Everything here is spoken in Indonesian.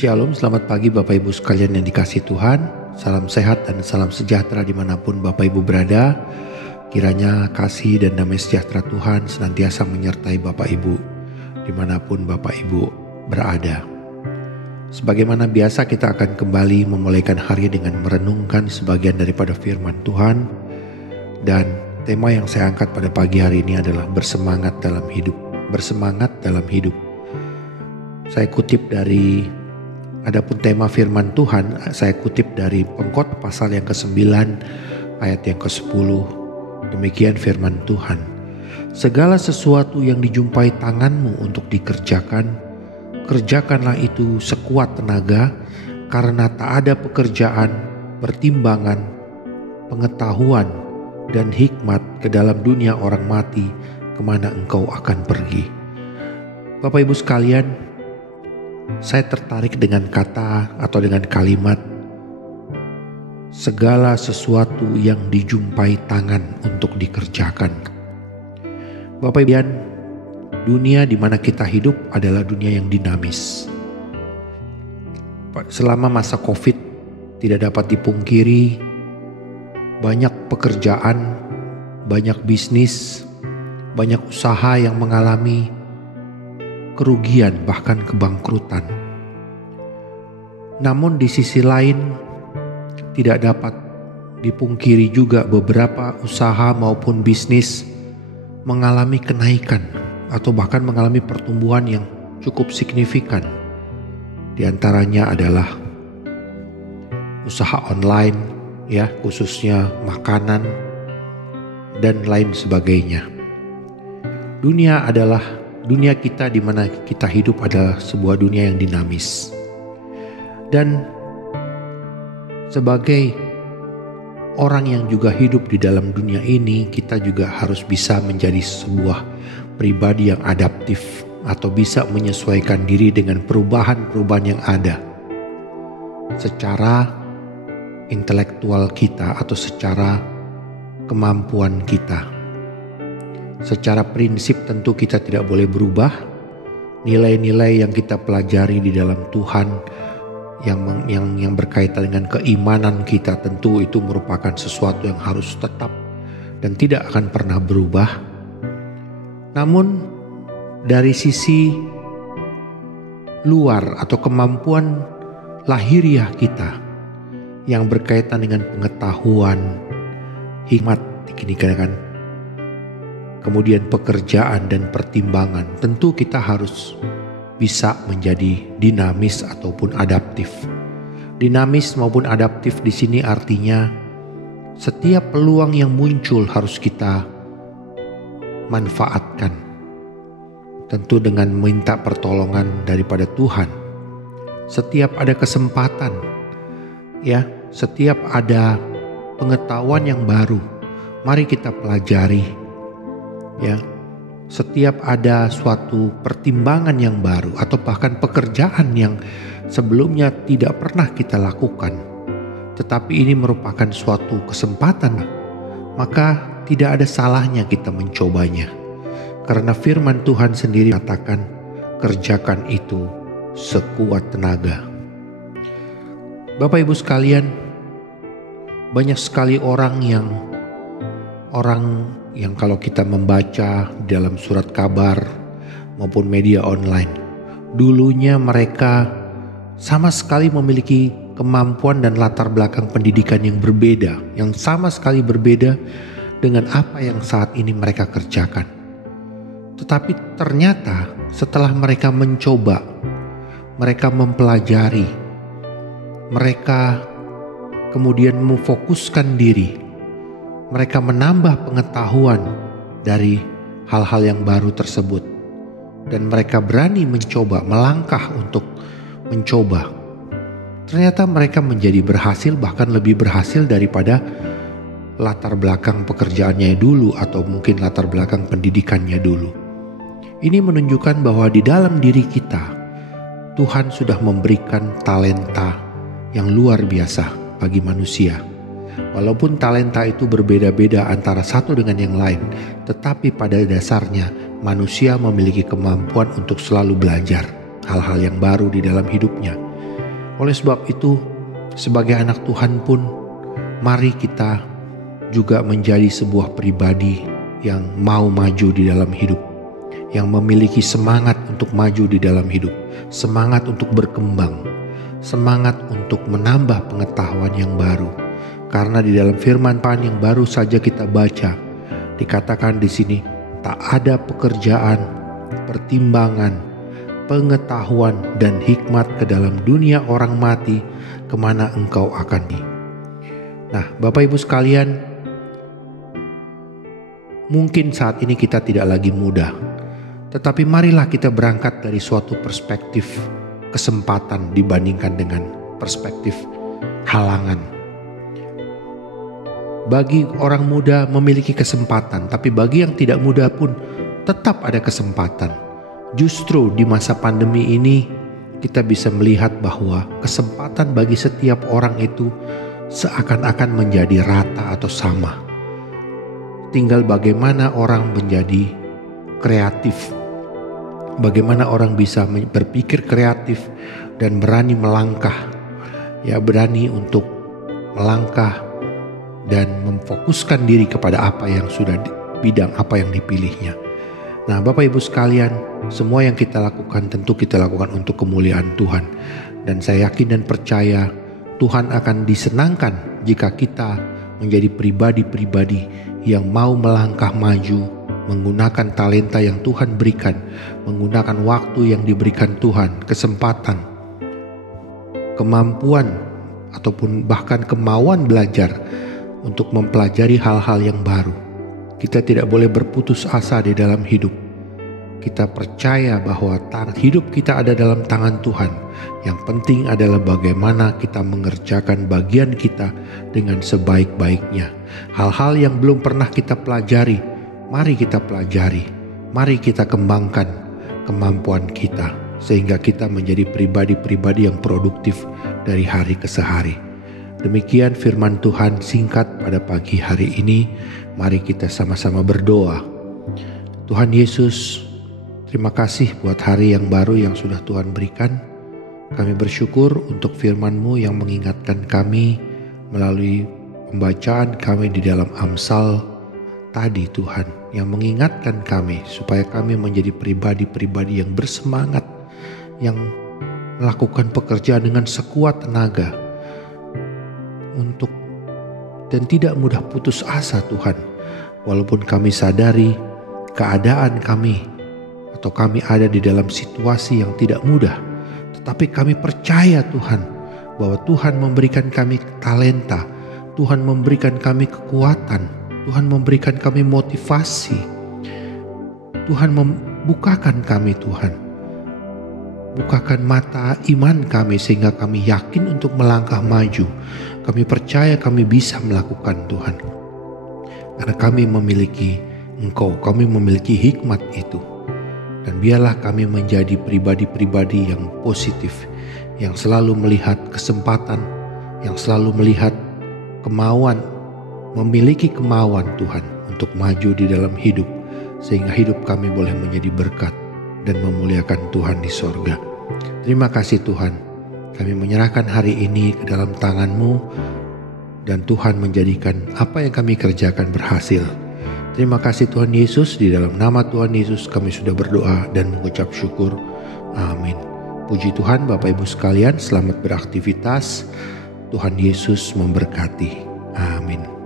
Shalom, selamat pagi Bapak Ibu sekalian yang dikasihi Tuhan. Salam sehat dan salam sejahtera dimanapun Bapak Ibu berada. Kiranya kasih dan damai sejahtera Tuhan senantiasa menyertai Bapak Ibu dimanapun Bapak Ibu berada. Sebagaimana biasa kita akan kembali memulaikan hari dengan merenungkan sebagian daripada firman Tuhan. Dan tema yang saya angkat pada pagi hari ini adalah bersemangat dalam hidup. Bersemangat dalam hidup. Saya kutip dari Adapun tema firman Tuhan, saya kutip dari Pengkhotbah pasal yang ke-9 ayat yang ke-10. Demikian firman Tuhan. Segala sesuatu yang dijumpai tanganmu untuk dikerjakan, kerjakanlah itu sekuat tenaga, karena tak ada pekerjaan, pertimbangan, pengetahuan, dan hikmat ke dalam dunia orang mati, kemana engkau akan pergi. Bapak Ibu sekalian, saya tertarik dengan kata atau dengan kalimat segala sesuatu yang dijumpai tangan untuk dikerjakan. Bapak Ibu, dunia di mana kita hidup adalah dunia yang dinamis. Selama masa Covid tidak dapat dipungkiri, banyak pekerjaan, banyak bisnis, banyak usaha yang mengalami kerugian bahkan kebangkrutan. Namun di sisi lain tidak dapat dipungkiri juga beberapa usaha maupun bisnis mengalami kenaikan atau bahkan mengalami pertumbuhan yang cukup signifikan. Di antaranya adalah usaha online, ya, khususnya makanan dan lain sebagainya. Dunia kita di mana kita hidup adalah sebuah dunia yang dinamis. Dan sebagai orang yang juga hidup di dalam dunia ini, kita juga harus bisa menjadi sebuah pribadi yang adaptif atau bisa menyesuaikan diri dengan perubahan-perubahan yang ada. Secara intelektual kita atau secara kemampuan kita. Secara prinsip tentu kita tidak boleh berubah. Nilai-nilai yang kita pelajari di dalam Tuhan yang berkaitan dengan keimanan kita, tentu itu merupakan sesuatu yang harus tetap dan tidak akan pernah berubah. Namun dari sisi luar atau kemampuan lahiriah kita yang berkaitan dengan pengetahuan, hikmat, dikatakan, kemudian pekerjaan dan pertimbangan, tentu kita harus bisa menjadi dinamis ataupun adaptif. Dinamis maupun adaptif di sini artinya setiap peluang yang muncul harus kita manfaatkan. Tentu dengan minta pertolongan daripada Tuhan. Setiap ada kesempatan, ya, setiap ada pengetahuan yang baru, mari kita pelajari. Ya, setiap ada suatu pertimbangan yang baru atau bahkan pekerjaan yang sebelumnya tidak pernah kita lakukan, tetapi ini merupakan suatu kesempatan, maka tidak ada salahnya kita mencobanya. Karena firman Tuhan sendiri katakan, kerjakan itu sekuat tenaga. Bapak Ibu sekalian, banyak sekali orang yang kalau kita membaca dalam surat kabar maupun media online, dulunya mereka sama sekali memiliki kemampuan dan latar belakang pendidikan yang berbeda, yang sama sekali berbeda dengan apa yang saat ini mereka kerjakan. Tetapi ternyata setelah mereka mencoba, mereka mempelajari, mereka kemudian memfokuskan diri, mereka menambah pengetahuan dari hal-hal yang baru tersebut. Dan mereka berani mencoba, melangkah untuk mencoba. Ternyata mereka menjadi berhasil, bahkan lebih berhasil daripada latar belakang pekerjaannya dulu atau mungkin latar belakang pendidikannya dulu. Ini menunjukkan bahwa di dalam diri kita, Tuhan sudah memberikan talenta yang luar biasa bagi manusia. Walaupun talenta itu berbeda-beda antara satu dengan yang lain, tetapi pada dasarnya manusia memiliki kemampuan untuk selalu belajar hal-hal yang baru di dalam hidupnya. Oleh sebab itu, sebagai anak Tuhan pun, mari kita juga menjadi sebuah pribadi yang mau maju di dalam hidup, yang memiliki semangat untuk maju di dalam hidup, semangat untuk berkembang, semangat untuk menambah pengetahuan yang baru. Karena di dalam firman Tuhan yang baru saja kita baca, dikatakan di sini, tak ada pekerjaan, pertimbangan, pengetahuan, dan hikmat ke dalam dunia orang mati, kemana engkau akan pergi. Nah, Bapak Ibu sekalian, mungkin saat ini kita tidak lagi muda, tetapi marilah kita berangkat dari suatu perspektif kesempatan dibandingkan dengan perspektif halangan. Bagi orang muda memiliki kesempatan, tapi bagi yang tidak muda pun tetap ada kesempatan. Justru di masa pandemi ini kita bisa melihat bahwa kesempatan bagi setiap orang itu seakan-akan menjadi rata atau sama. Tinggal bagaimana orang menjadi kreatif, bagaimana orang bisa berpikir kreatif dan berani melangkah, berani untuk melangkah dan memfokuskan diri kepada apa yang sudah bidang apa yang dipilihnya. Nah, Bapak Ibu sekalian, semua yang kita lakukan tentu kita lakukan untuk kemuliaan Tuhan. Dan saya yakin dan percaya Tuhan akan disenangkan jika kita menjadi pribadi-pribadi yang mau melangkah maju, menggunakan talenta yang Tuhan berikan, menggunakan waktu yang diberikan Tuhan, kesempatan, kemampuan, ataupun bahkan kemauan belajar untuk mempelajari hal-hal yang baru. Kita tidak boleh berputus asa di dalam hidup. Kita percaya bahwa hidup kita ada dalam tangan Tuhan. Yang penting adalah bagaimana kita mengerjakan bagian kita dengan sebaik-baiknya. Hal-hal yang belum pernah kita pelajari, mari kita pelajari. Mari kita kembangkan kemampuan kita, sehingga kita menjadi pribadi-pribadi yang produktif dari hari ke hari. Demikian firman Tuhan singkat pada pagi hari ini. Mari kita sama-sama berdoa. Tuhan Yesus, terima kasih buat hari yang baru yang sudah Tuhan berikan. Kami bersyukur untuk firman-Mu yang mengingatkan kami melalui pembacaan kami di dalam Amsal tadi Tuhan. Yang mengingatkan kami supaya kami menjadi pribadi-pribadi yang bersemangat, yang melakukan pekerjaan dengan sekuat tenaga, dan tidak mudah putus asa Tuhan. Walaupun kami sadari keadaan kami atau kami ada di dalam situasi yang tidak mudah, tetapi kami percaya Tuhan bahwa Tuhan memberikan kami talenta, Tuhan memberikan kami kekuatan, Tuhan memberikan kami motivasi, Tuhan membukakan kami Tuhan. Bukakan mata iman kami sehingga kami yakin untuk melangkah maju. Kami percaya kami bisa melakukan Tuhan. Karena kami memiliki Engkau, kami memiliki hikmat itu. Dan biarlah kami menjadi pribadi-pribadi yang positif, yang selalu melihat kesempatan, yang selalu melihat kemauan, memiliki kemauan Tuhan untuk maju di dalam hidup. Sehingga hidup kami boleh menjadi berkat dan memuliakan Tuhan di sorga. Terima kasih Tuhan, kami menyerahkan hari ini ke dalam tangan-Mu, dan Tuhan menjadikan apa yang kami kerjakan berhasil. Terima kasih Tuhan Yesus, di dalam nama Tuhan Yesus kami sudah berdoa dan mengucap syukur. Amin. Puji Tuhan Bapak Ibu sekalian, selamat beraktivitas. Tuhan Yesus memberkati. Amin.